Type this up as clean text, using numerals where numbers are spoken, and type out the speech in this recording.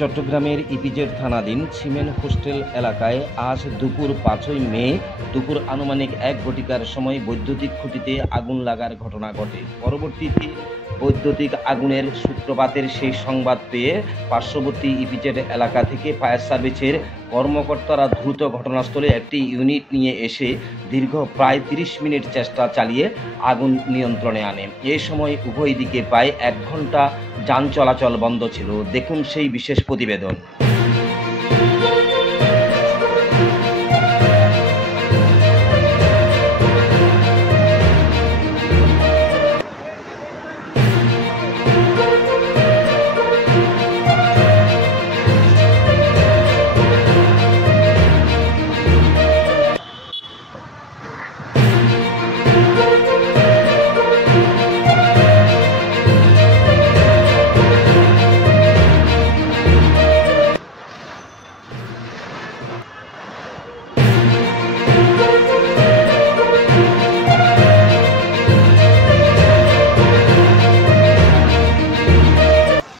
চট্টগ্রামের ইপিজেড থানাধীন cement hostel এলাকায় আজ দুপুর ৫ই মে দুপুর আনুমানিক ১ ঘটিকার সময় বৈদ্যুতিক খুঁটিতে আগুন লাগার ঘটনা ঘটে। পরবর্তীতে বৈদ্যুতিক আগুনের সূত্রপাতের সেই সংবাদ পেয়ে পার্শ্ববর্তী ইপিজেড এলাকা থেকে ফায়ার সার্ভিসের কর্মকর্তারা দ্রুত ঘটনাস্থলে একটি ইউনিট নিয়ে এসে দীর্ঘ প্রায় ৩০ মিনিট চেষ্টা চালিয়ে আগুন নিয়ন্ত্রণে আনে। এ সময় উভয় দিকে প্রায় ১ ঘন্টা যান চলাচল বন্ধ ছিল। দেখুন সেই বিশেষ প্রতিবেদন।